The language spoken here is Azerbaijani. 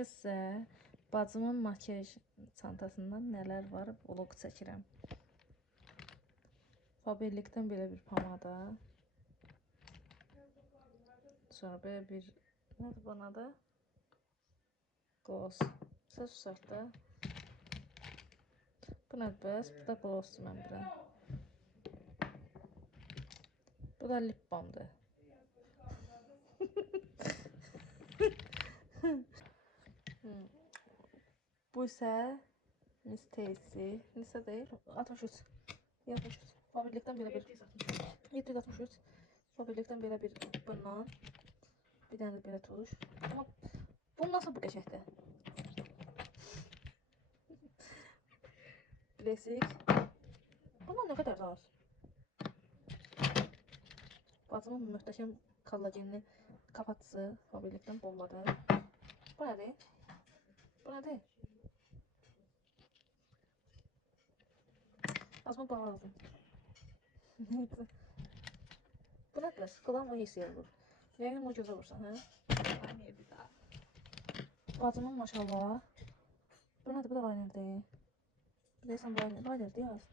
İndi sizə bacımın makyaj çantasından nələr var vlog çəkirəm. Faberlikdən belə bir pomada. Sonra belə bir nədir bunun adı? Gloss. Saç usaqda. Bu nədir bəs? Bu da glossdur mən bilən. Bu da lip balmdır. Bu isə Miss Stacy. Neçə deyil? 63. 63. Faberlikdən belə bir 763. Faberlikdən belə bir bundan. Bir dənə də belə tuş. Amma bu nasıl bu qəşəkdir? Bilezik. Bundan nə qədər az? Bacımın möhtəşəm kollagenli kapatısı Faberlikdən bombadır. Bu nədir? Bu nədir? Azma bağ lazım. Bu nədir? Sıxılan o hissiyyə vur. Yəqin o gözə vursan, hə? Bacımın maşallah. Bu nədir? Bu da liner deyil. Bilirsən, liner deyil az.